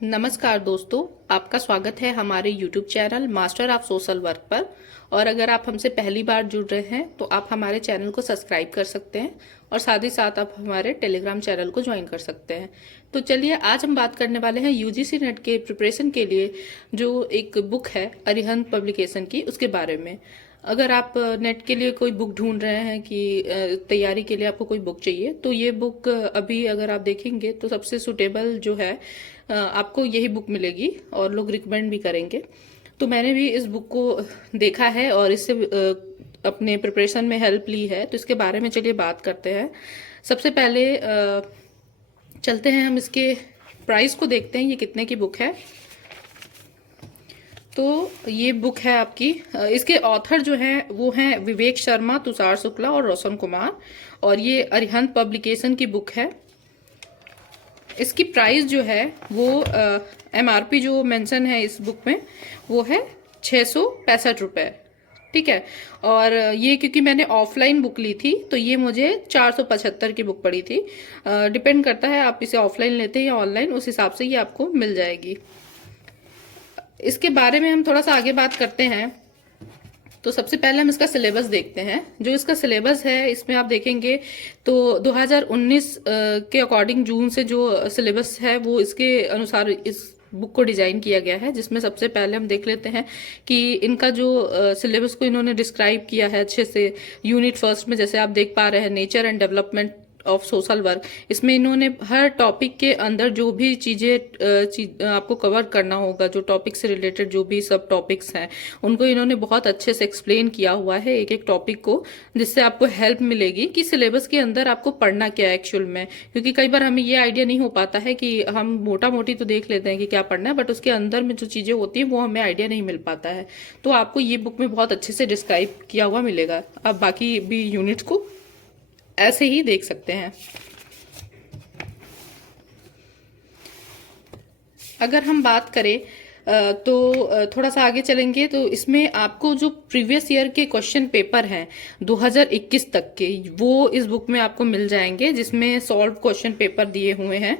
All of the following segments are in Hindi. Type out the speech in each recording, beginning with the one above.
नमस्कार दोस्तों, आपका स्वागत है हमारे YouTube channel master of social work पर। और अगर आप हमसे पहली बार जुड़ रहे हैं तो आप हमारे चैनल को सब्सक्राइब कर सकते हैं और साथ ही साथ आप हमारे टेलीग्राम चैनल को ज्वाइन कर सकते हैं। तो चलिए, आज हम बात करने वाले हैं यूजीसी नेट के प्रिपरेशन के लिए जो एक बुक है अरिहंत पब्लिकेशन की, उसके बारे में। अगर आप नेट के लिए कोई बुक ढूंढ रहे हैं कि तैयारी के लिए आपको कोई बुक चाहिए, तो ये बुक अभी अगर आप देखेंगे तो सबसे सुटेबल जो है आपको यही बुक मिलेगी और लोग रिकमेंड भी करेंगे। तो मैंने भी इस बुक को देखा है और इससे अपने प्रिपरेशन में हेल्प ली है, तो इसके बारे में चलिए बात करते हैं। सबसे पहले चलते हैं हम इसके प्राइस को देखते हैं, ये कितने की बुक है। तो ये बुक है आपकी, इसके ऑथर जो हैं वो हैं विवेक शर्मा, तुषार शुक्ला और रोशन कुमार, और ये अरिहंत पब्लिकेशन की बुक है। इसकी प्राइस जो है वो एमआरपी जो मेंशन है इस बुक में वो है 665 रुपये, ठीक है। और ये क्योंकि मैंने ऑफलाइन बुक ली थी तो ये मुझे 475 की बुक पड़ी थी। डिपेंड करता है आप इसे ऑफलाइन लेते हैं या ऑनलाइन, उस हिसाब से ये आपको मिल जाएगी। इसके बारे में हम थोड़ा सा आगे बात करते हैं। तो सबसे पहले हम इसका सिलेबस देखते हैं। जो इसका सिलेबस है इसमें आप देखेंगे तो 2019 के अकॉर्डिंग जून से जो सिलेबस है वो इसके अनुसार इस बुक को डिजाइन किया गया है। जिसमें सबसे पहले हम देख लेते हैं कि इनका जो सिलेबस को इन्होंने डिस्क्राइब किया है अच्छे से। यूनिट फर्स्ट में जैसे आप देख पा रहे हैं, nature and development of social work, इसमें इन्होंने हर टॉपिक के अंदर जो भी चीजें आपको कवर करना होगा, जो टॉपिक से रिलेटेड जो भी सब टॉपिक्स हैं उनको इन्होंने बहुत अच्छे से एक्सप्लेन किया हुआ है एक एक टॉपिक को, जिससे आपको हेल्प मिलेगी कि सिलेबस के अंदर आपको पढ़ना क्या है एक्चुअल में। क्योंकि कई बार हमें ये आइडिया नहीं हो पाता है कि हम मोटा मोटी तो देख लेते हैं कि क्या पढ़ना है, बट उसके अंदर में जो चीजें होती है वो हमें आइडिया नहीं मिल पाता है। तो आपको ये बुक में बहुत अच्छे से डिस्क्राइब किया हुआ मिलेगा। आप बाकी भी यूनिट्स को ऐसे ही देख सकते हैं। अगर हम बात करें तो थोड़ा सा आगे चलेंगे तो इसमें आपको जो प्रीवियस ईयर के क्वेश्चन पेपर हैं 2021 तक के, वो इस बुक में आपको मिल जाएंगे, जिसमें सॉल्व क्वेश्चन पेपर दिए हुए हैं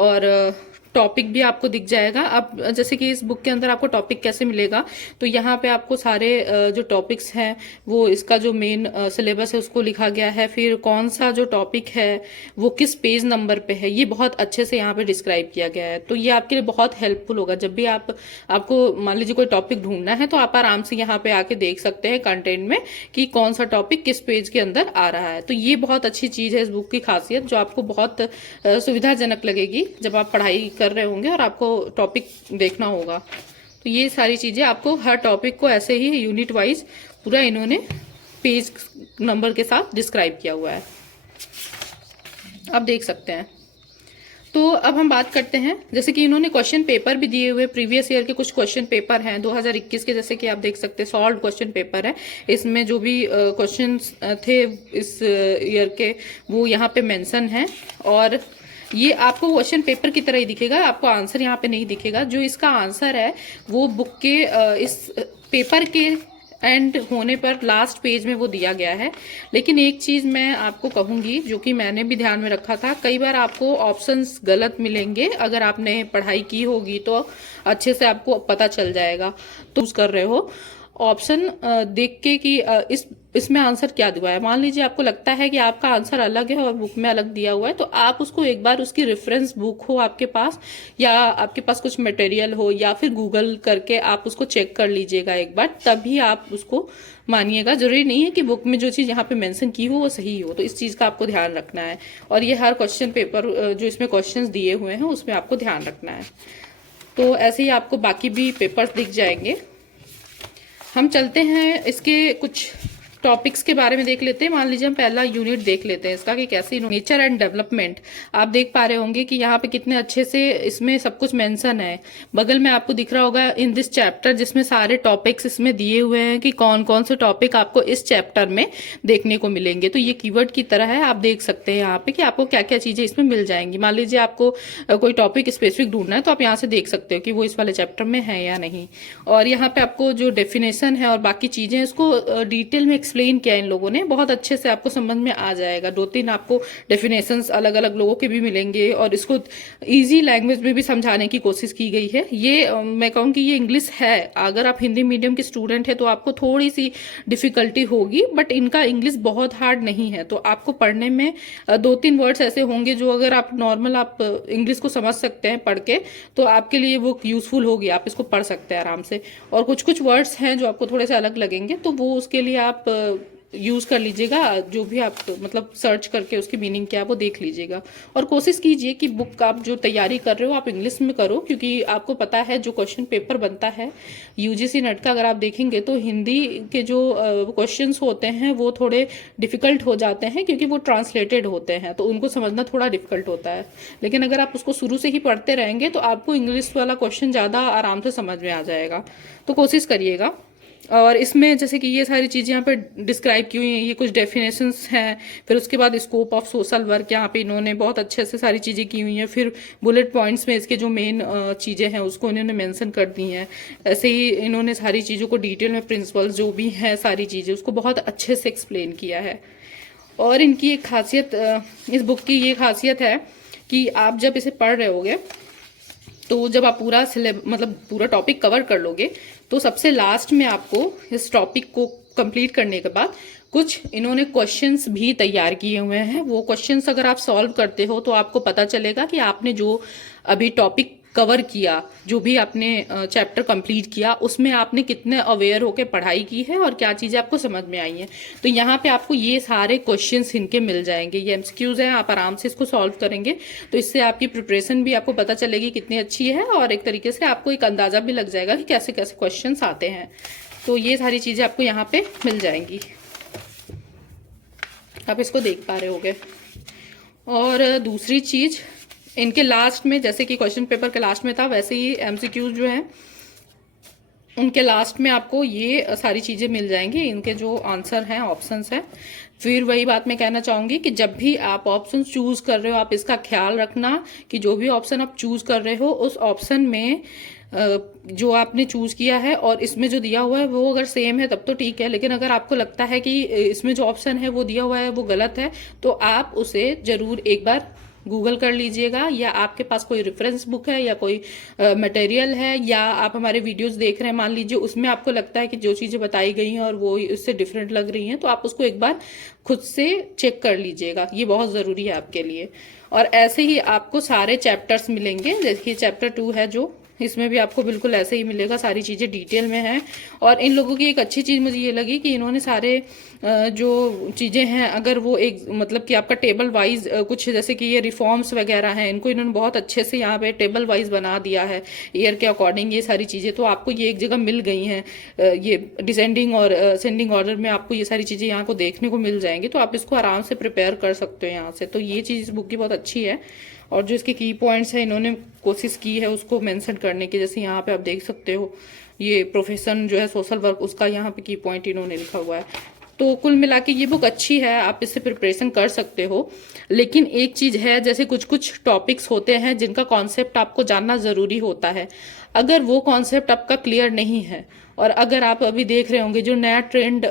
और टॉपिक भी आपको दिख जाएगा। अब जैसे कि इस बुक के अंदर आपको टॉपिक कैसे मिलेगा, तो यहाँ पे आपको सारे जो टॉपिक्स हैं वो इसका जो मेन सिलेबस है उसको लिखा गया है। फिर कौन सा जो टॉपिक है वो किस पेज नंबर पे है, ये बहुत अच्छे से यहाँ पे डिस्क्राइब किया गया है। तो ये आपके लिए बहुत हेल्पफुल होगा। जब भी आपको मान लीजिए कोई टॉपिक ढूंढना है तो आप आराम से यहाँ पे आके देख सकते हैं कंटेंट में कि कौन सा टॉपिक किस पेज के अंदर आ रहा है। तो ये बहुत अच्छी चीज है इस बुक की खासियत, जो आपको बहुत सुविधाजनक लगेगी जब आप पढ़ाई कर रहे होंगे और आपको टॉपिक देखना होगा। तो ये सारी चीजें आपको हर टॉपिक को ऐसे ही यूनिट वाइज पूरा इन्होंने पेज नंबर के साथ डिस्क्राइब किया हुआ है, आप देख सकते हैं। तो अब हम बात करते हैं, जैसे कि इन्होंने क्वेश्चन पेपर भी दिए हुए, प्रीवियस ईयर के कुछ क्वेश्चन पेपर हैं 2021 के, जैसे कि आप देख सकते हैं सॉल्व क्वेश्चन पेपर है। इसमें जो भी क्वेश्चंस थे इस ईयर के वो यहाँ पे मेंशन है, और ये आपको क्वेश्चन पेपर की तरह ही दिखेगा, आपको आंसर यहाँ पे नहीं दिखेगा। जो इसका आंसर है वो बुक के इस पेपर के एंड होने पर लास्ट पेज में वो दिया गया है। लेकिन एक चीज मैं आपको कहूंगी जो कि मैंने भी ध्यान में रखा था, कई बार आपको ऑप्शंस गलत मिलेंगे। अगर आपने पढ़ाई की होगी तो अच्छे से आपको पता चल जाएगा। तो कर रहे हो ऑप्शन देख के कि इसमें आंसर क्या दिया है। मान लीजिए आपको लगता है कि आपका आंसर अलग है और बुक में अलग दिया हुआ है, तो आप उसको एक बार उसकी रेफरेंस बुक हो आपके पास, या आपके पास कुछ मटेरियल हो, या फिर गूगल करके आप उसको चेक कर लीजिएगा एक बार, तभी आप उसको मानिएगा। जरूरी नहीं है कि बुक में जो चीज यहाँ पे मेंशन की हो वो सही हो, तो इस चीज का आपको ध्यान रखना है। और ये हर क्वेश्चन पेपर जो इसमें क्वेश्चन दिए हुए हैं उसमें आपको ध्यान रखना है। तो ऐसे ही आपको बाकी भी पेपर्स दिख जाएंगे। हम चलते हैं इसके कुछ टॉपिक्स के बारे में देख लेते हैं। मान लीजिए हम पहला यूनिट देख लेते हैं इसका कि कैसे नेचर एंड डेवलपमेंट। आप देख पा रहे होंगे कि यहाँ पे कितने अच्छे से इसमें सब कुछ मेंशन है। बगल में आपको दिख रहा होगा इन दिस चैप्टर, जिसमें सारे टॉपिक्स इसमें दिए हुए हैं कि कौन कौन से टॉपिक आपको इस चैप्टर में देखने को मिलेंगे। तो ये कीवर्ड की तरह है, आप देख सकते हैं यहाँ पे कि आपको क्या क्या चीजें इसमें मिल जाएंगी। मान लीजिए आपको कोई टॉपिक स्पेसिफिक ढूंढना है तो आप यहाँ से देख सकते हो कि वो इस वाले चैप्टर में है या नहीं। और यहाँ पे आपको जो डेफिनेशन है और बाकी चीजें इसको डिटेल में एक्सप्लेन किया इन लोगों ने, बहुत अच्छे से आपको समझ में आ जाएगा। 2-3 आपको डेफिनेशंस अलग अलग लोगों के भी मिलेंगे और इसको इजी लैंग्वेज में भी समझाने की कोशिश की गई है। ये मैं कहूँ कि ये इंग्लिश है, अगर आप हिंदी मीडियम के स्टूडेंट है तो आपको थोड़ी सी डिफिकल्टी होगी, बट इनका इंग्लिश बहुत हार्ड नहीं है। तो आपको पढ़ने में 2-3 वर्ड्स ऐसे होंगे जो अगर आप नॉर्मल आप इंग्लिश को समझ सकते हैं पढ़ के, तो आपके लिए वो यूजफुल होगी, आप इसको पढ़ सकते हैं आराम से। और कुछ कुछ वर्ड्स हैं जो आपको थोड़े से अलग लगेंगे, तो वो उसके लिए आप यूज़ कर लीजिएगा, जो भी आप मतलब सर्च करके उसकी मीनिंग क्या है वो देख लीजिएगा। और कोशिश कीजिए कि बुक आप जो तैयारी कर रहे हो आप इंग्लिश में करो, क्योंकि आपको पता है जो क्वेश्चन पेपर बनता है यूजीसी नेट का, अगर आप देखेंगे तो हिंदी के जो क्वेश्चंस होते हैं वो थोड़े डिफिकल्ट हो जाते हैं, क्योंकि वो ट्रांसलेटेड होते हैं तो उनको समझना थोड़ा डिफिकल्ट होता है। लेकिन अगर आप उसको शुरू से ही पढ़ते रहेंगे तो आपको इंग्लिश वाला क्वेश्चन ज़्यादा आराम से समझ में आ जाएगा, तो कोशिश करिएगा। और इसमें जैसे कि ये सारी चीज़ें यहाँ पे डिस्क्राइब की हुई हैं, ये कुछ डेफिनेशंस हैं, फिर उसके बाद स्कोप ऑफ सोशल वर्क यहाँ पे इन्होंने बहुत अच्छे से सारी चीज़ें की हुई हैं, फिर बुलेट पॉइंट्स में इसके जो मेन चीज़ें हैं उसको इन्होंने मेंशन कर दी हैं। ऐसे ही इन्होंने सारी चीज़ों को डिटेल में प्रिंसिपल्स जो भी हैं सारी चीज़ें उसको बहुत अच्छे से एक्सप्लेन किया है। और इनकी एक खासियत, इस बुक की ये खासियत है कि आप जब इसे पढ़ रहे होगे तो जब आप पूरा मतलब पूरा टॉपिक कवर कर लोगे तो सबसे लास्ट में आपको इस टॉपिक को कंप्लीट करने के बाद कुछ इन्होंने क्वेश्चंस भी तैयार किए हुए हैं। वो क्वेश्चंस अगर आप सॉल्व करते हो तो आपको पता चलेगा कि आपने जो अभी टॉपिक कवर किया, जो भी आपने चैप्टर कंप्लीट किया, उसमें आपने कितने अवेयर होकर पढ़ाई की है और क्या चीज़ें आपको समझ में आई हैं। तो यहाँ पे आपको ये सारे क्वेश्चंस इनके मिल जाएंगे, ये एमसीक्यूज हैं, आप आराम से इसको सॉल्व करेंगे तो इससे आपकी प्रिपरेशन भी आपको पता चलेगी कितनी अच्छी है, और एक तरीके से आपको एक अंदाज़ा भी लग जाएगा कि कैसे कैसे क्वेश्चन आते हैं। तो ये सारी चीज़ें आपको यहाँ पे मिल जाएंगी, आप इसको देख पा रहे होगे। और दूसरी चीज़, इनके लास्ट में जैसे कि क्वेश्चन पेपर के लास्ट में था वैसे ही एमसीक्यूज जो हैं उनके लास्ट में आपको ये सारी चीज़ें मिल जाएंगी, इनके जो आंसर हैं ऑप्शंस हैं। फिर वही बात मैं कहना चाहूँगी कि जब भी आप ऑप्शन चूज कर रहे हो आप इसका ख्याल रखना कि जो भी ऑप्शन आप चूज कर रहे हो उस ऑप्शन में जो आपने चूज किया है और इसमें जो दिया हुआ है वो अगर सेम है तब तो ठीक है, लेकिन अगर आपको लगता है कि इसमें जो ऑप्शन है वो दिया हुआ है वो गलत है तो आप उसे जरूर एक बार गूगल कर लीजिएगा, या आपके पास कोई रेफरेंस बुक है या कोई मटेरियल है, या आप हमारे वीडियोस देख रहे हैं मान लीजिए उसमें आपको लगता है कि जो चीज़ें बताई गई हैं और वो उससे डिफरेंट लग रही हैं तो आप उसको एक बार खुद से चेक कर लीजिएगा, ये बहुत ज़रूरी है आपके लिए। और ऐसे ही आपको सारे चैप्टर्स मिलेंगे, देखिए चैप्टर 2 है जो, इसमें भी आपको बिल्कुल ऐसे ही मिलेगा, सारी चीज़ें डिटेल में हैं। और इन लोगों की एक अच्छी चीज़ मुझे ये लगी कि इन्होंने सारे जो चीज़ें हैं अगर वो एक मतलब कि आपका टेबल वाइज कुछ जैसे कि ये रिफॉर्म्स वगैरह हैं इनको इन्होंने बहुत अच्छे से यहाँ पे टेबल वाइज बना दिया है ईयर के अकॉर्डिंग, ये सारी चीज़ें तो आपको ये एक जगह मिल गई हैं, ये डिसेंडिंग और असेंडिंग ऑर्डर में आपको ये सारी चीज़ें यहाँ को देखने को मिल जाएंगी, तो आप इसको आराम से प्रिपेयर कर सकते हो यहाँ से। तो ये चीज़ इस बुक की बहुत अच्छी है। और जो इसके की पॉइंट्स है इन्होंने कोशिश की है उसको मेंशन करने की, जैसे यहाँ पे आप देख सकते हो ये प्रोफेशन जो है सोशल वर्क उसका यहाँ पे की पॉइंट इन्होंने लिखा हुआ है। तो कुल मिला के ये बुक अच्छी है, आप इससे प्रिपरेशन कर सकते हो। लेकिन एक चीज़ है, जैसे कुछ कुछ टॉपिक्स होते हैं जिनका कॉन्सेप्ट आपको जानना ज़रूरी होता है, अगर वो कॉन्सेप्ट आपका क्लियर नहीं है और अगर आप अभी देख रहे होंगे जो नया ट्रेंड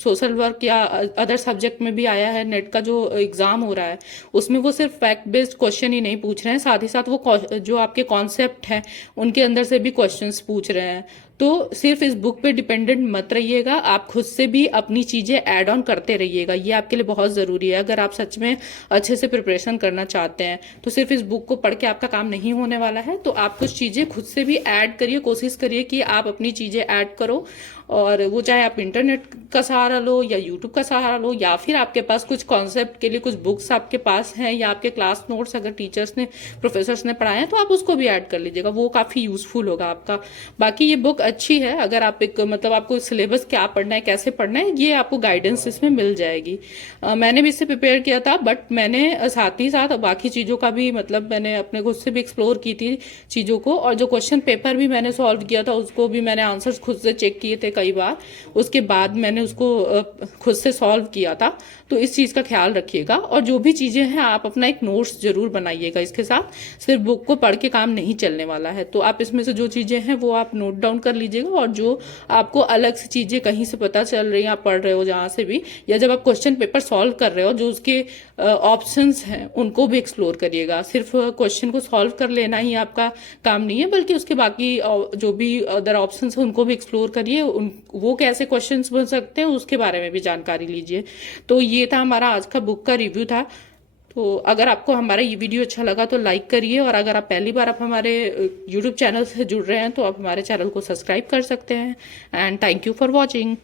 सोशल वर्क या अदर सब्जेक्ट में भी आया है, नेट का जो एग्ज़ाम हो रहा है उसमें वो सिर्फ फैक्ट बेस्ड क्वेश्चन ही नहीं पूछ रहे हैं, साथ ही साथ वो जो आपके कॉन्सेप्ट हैं उनके अंदर से भी क्वेश्चंस पूछ रहे हैं। तो सिर्फ इस बुक पे डिपेंडेंट मत रहिएगा, आप खुद से भी अपनी चीज़ें ऐड ऑन करते रहिएगा, ये आपके लिए बहुत ज़रूरी है। अगर आप सच में अच्छे से प्रिपरेशन करना चाहते हैं तो सिर्फ इस बुक को पढ़ के आपका काम नहीं होने वाला है, तो आप कुछ चीज़ें खुद से भी ऐड करिए, कोशिश करिए कि आप अपनी चीज़ें ऐड करो। और वो चाहे आप इंटरनेट का सहारा लो या यूट्यूब का सहारा लो, या फिर आपके पास कुछ कॉन्सेप्ट के लिए कुछ बुक्स आपके पास हैं, या आपके क्लास नोट्स अगर टीचर्स ने प्रोफेसर्स ने पढ़ाए हैं तो आप उसको भी ऐड कर लीजिएगा, वो काफ़ी यूजफुल होगा आपका। बाकी ये बुक अच्छी है, अगर आप एक मतलब आपको सिलेबस क्या पढ़ना है कैसे पढ़ना है ये आपको गाइडेंस इसमें मिल जाएगी। मैंने भी इससे प्रिपेयर किया था, बट मैंने साथ ही साथ बाकी चीज़ों का भी मतलब मैंने अपने खुद से भी एक्सप्लोर की थी चीज़ों को, और जो क्वेश्चन पेपर भी मैंने सॉल्व किया था उसको भी मैंने आंसर्स खुद से चेक किए थे कई बार, उसके बाद मैंने उसको खुद से सॉल्व किया था। तो इस चीज़ का ख्याल रखिएगा, और जो भी चीज़ें हैं आप अपना एक नोट्स जरूर बनाइएगा इसके साथ, सिर्फ बुक को पढ़ के काम नहीं चलने वाला है। तो आप इसमें से जो चीज़ें हैं वो आप नोट डाउन कर कर लीजिएगा, और जो आपको अलग से चीज़ें कहीं से पता चल रही हैं, आप पढ़ रहे हो जहाँ से भी, या जब आप क्वेश्चन पेपर सॉल्व कर रहे हो, जो उसके ऑप्शंस हैं उनको भी एक्सप्लोर करिएगा। सिर्फ क्वेश्चन को सॉल्व कर लेना ही आपका काम नहीं है, बल्कि उसके बाकी जो भी अदर ऑप्शंस हैं उनको भी एक्सप्लोर करिए, उन वो कैसे क्वेश्चंस बन सकते हैं उसके बारे में भी जानकारी लीजिए। तो ये था हमारा आज का बुक का रिव्यू था। तो अगर आपको हमारा ये वीडियो अच्छा लगा तो लाइक करिए, और अगर आप पहली बार आप हमारे यूट्यूब चैनल से जुड़ रहे हैं तो आप हमारे चैनल को सब्सक्राइब कर सकते हैं। And thank you for watching.